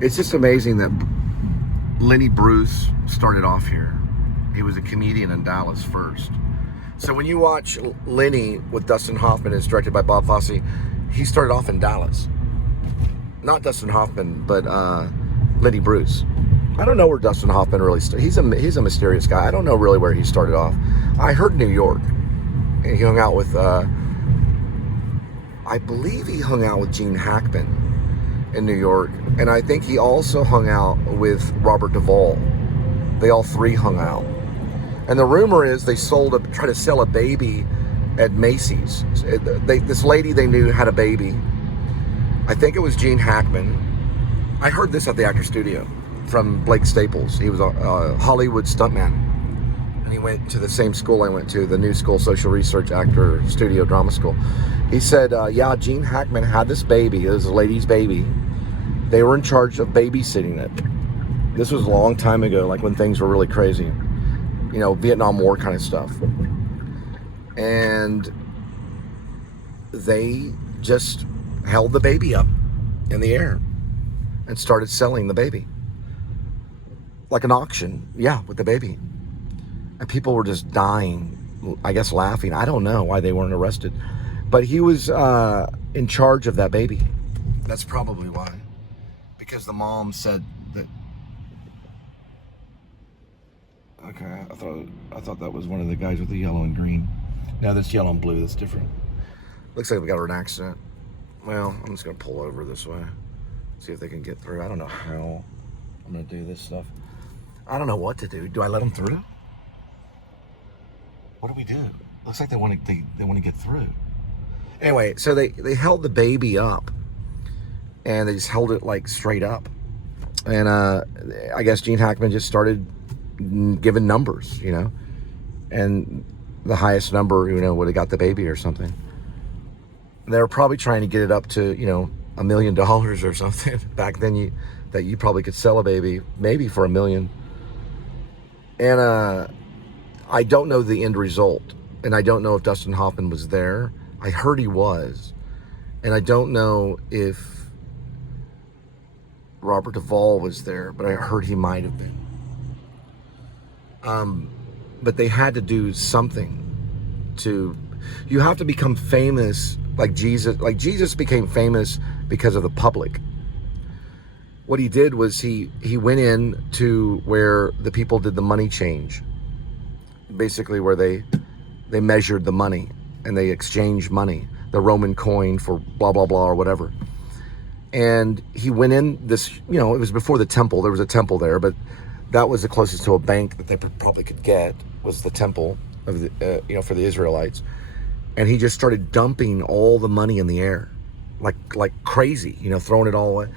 It's just amazing that Lenny Bruce started off here. He was a comedian in Dallas first. So when you watch Lenny with Dustin Hoffman, it's directed by Bob Fosse, he started off in Dallas. Not Dustin Hoffman, but Lenny Bruce. I don't know where Dustin Hoffman really started. He's a mysterious guy. I don't know really where he started off. I heard New York. And he hung out with, I believe he hung out with Gene Hackman in New York. And I think he also hung out with Robert Duvall. They all three hung out. And the rumor is they tried to sell a baby at Macy's. This lady they knew had a baby. I think it was Gene Hackman. I heard this at the Actor Studio from Blake Staples. He was a Hollywood stuntman. And he went to the same school I went to, the New School Social Research Actor Studio Drama School. He said, yeah, Gene Hackman had this baby. It was a lady's baby. They were in charge of babysitting it. This was a long time ago, like when things were really crazy. You know, Vietnam War kind of stuff. And they just held the baby up in the air and started selling the baby. Like an auction, yeah, with the baby. And people were just dying, I guess laughing. I don't know why they weren't arrested. But he was in charge of that baby. That's probably why. Because the mom said that. Okay, I thought that was one of the guys with the yellow and green. No, that's yellow and blue. That's different. Looks like we got an accident. Well, I'm just gonna pull over this way, see if they can get through. I don't know how I'm gonna do this stuff. I don't know what to do. Do I let them through? What do we do? Looks like they want to get through. Anyway, so they held the baby up, and they just held it like straight up, and I guess Gene Hackman just started giving numbers, you know, and the highest number, you know, would have got the baby or something. And they were probably trying to get it up to, you know, $1 million or something. Back then, you probably could sell a baby maybe for $1 million. And I don't know the end result, and I don't know if Dustin Hoffman was there. I heard he was, and I don't know if Robert Duvall was there, but I heard he might have been. But they had to do something you have to become famous like Jesus. Like Jesus became famous because of the public. What he did was he went in to where the people did the money change. Basically where they measured the money and they exchanged money, the Roman coin for blah, blah, blah, or whatever. And he went in this, you know, it was before the temple. There was a temple there, but that was the closest to a bank that they probably could get, was the temple of the, you know, for the Israelites. And he just started dumping all the money in the air, like crazy, you know, throwing it all away.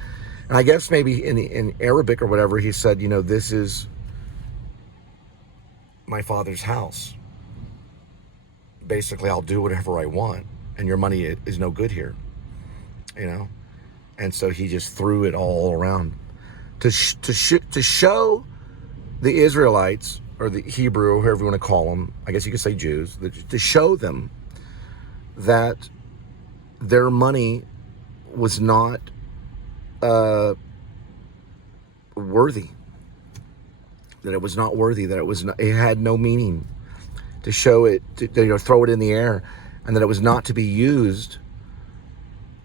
And I guess maybe in Arabic or whatever, he said, you know, this is my father's house. Basically, I'll do whatever I want, and your money is no good here, you know. And so he just threw it all around to show the Israelites, or the Hebrew, or whoever you want to call them, I guess you could say Jews, to show them that their money was not worthy, that it was not worthy, that it had no meaning, to show it, to, you know, throw it in the air, and that it was not to be used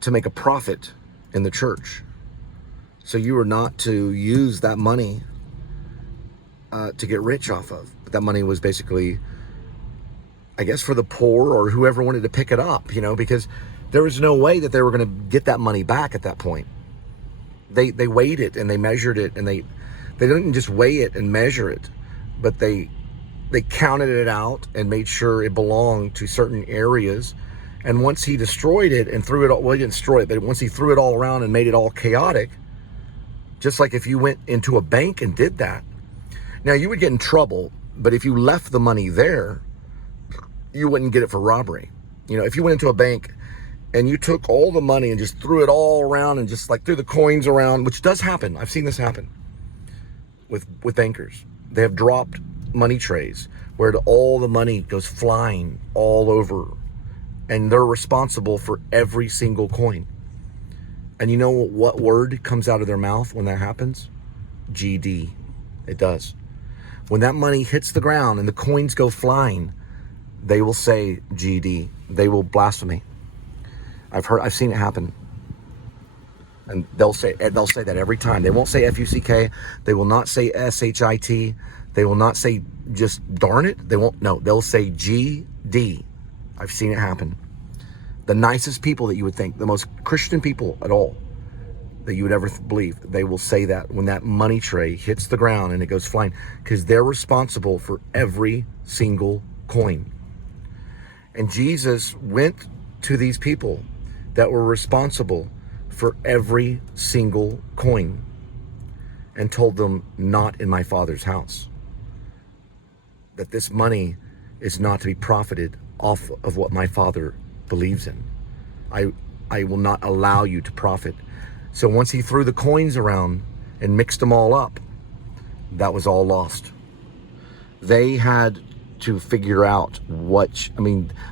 to make a profit in the church. So you were not to use that money to get rich off of. But that money was basically, I guess, for the poor or whoever wanted to pick it up, you know, because there was no way that they were going to get that money back at that point. They weighed it and they measured it, and they didn't just weigh it and measure it, but they counted it out and made sure it belonged to certain areas. And once he destroyed it and threw it all, well, he didn't destroy it, but once he threw it all around and made it all chaotic, just like if you went into a bank and did that, now you would get in trouble, but if you left the money there, you wouldn't get it for robbery. You know, if you went into a bank and you took all the money and just threw it all around and just like threw the coins around, which does happen. I've seen this happen with bankers. They have dropped money trays where all the money goes flying all over, and they're responsible for every single coin. And you know what word comes out of their mouth when that happens? GD. It does. When that money hits the ground and the coins go flying, they will say GD. They will blaspheme. I've seen it happen. And they'll say that every time. They won't say F-U-C-K. They will not say S-H-I-T. They will not say just darn it. They won't. No, they'll say G-D. I've seen it happen. The nicest people that you would think, the most Christian people at all that you would ever believe, they will say that when that money tray hits the ground and it goes flying, because they're responsible for every single coin. And Jesus went to these people that were responsible for every single coin and told them, not in my Father's house. That this money is not to be profited off of what my Father believes in. I will not allow you to profit. So once he threw the coins around and mixed them all up, that was all lost. They had to figure out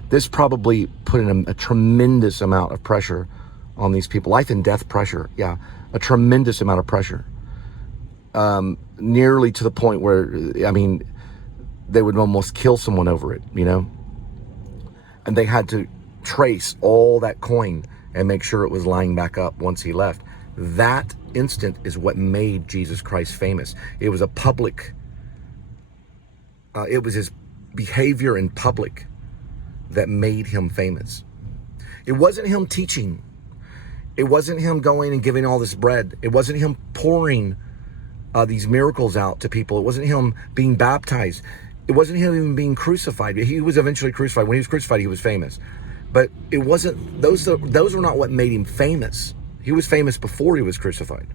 this probably put in a tremendous amount of pressure on these people. Life and death pressure. Yeah, a tremendous amount of pressure. Nearly to the point where, they would almost kill someone over it, And they had to trace all that coin and make sure it was lying back up once he left. That instant is what made Jesus Christ famous. It was a public, it was his behavior in public that made him famous. It wasn't him teaching. It wasn't him going and giving all this bread. It wasn't him pouring these miracles out to people. It wasn't him being baptized. It wasn't him even being crucified. He was eventually crucified. When he was crucified, he was famous. But it wasn't, those were not what made him famous. He was famous before he was crucified.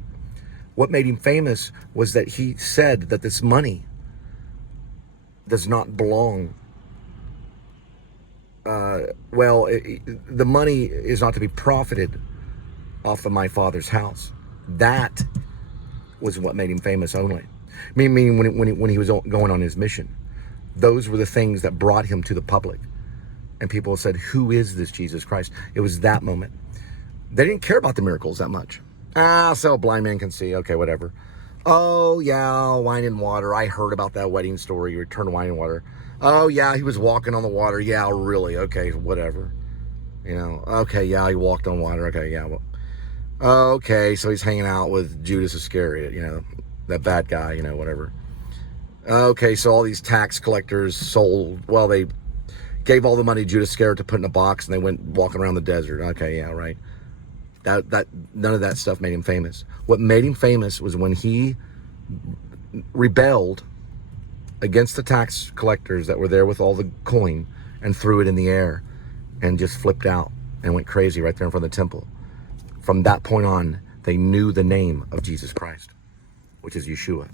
What made him famous was that he said that this money does not belong. The money is not to be profited off of my Father's house. That was what made him famous only. Meaning when he was going on his mission. Those were the things that brought him to the public. And people said, who is this Jesus Christ? It was that moment. They didn't care about the miracles that much. So a blind man can see. Okay, whatever. Oh, yeah, wine and water. I heard about that wedding story. You turned wine and water. Oh, yeah, he was walking on the water. Yeah, really. Okay, whatever. Okay, yeah, he walked on water. Okay, yeah. Well, okay, so he's hanging out with Judas Iscariot, that bad guy, whatever. Okay, so all these tax collectors they gave all the money to Judas Iscariot to put in a box, and they went walking around the desert. Okay, yeah, right. That none of that stuff made him famous. What made him famous was when he rebelled against the tax collectors that were there with all the coin and threw it in the air and just flipped out and went crazy right there in front of the temple. From that point on, they knew the name of Jesus Christ, which is Yeshua.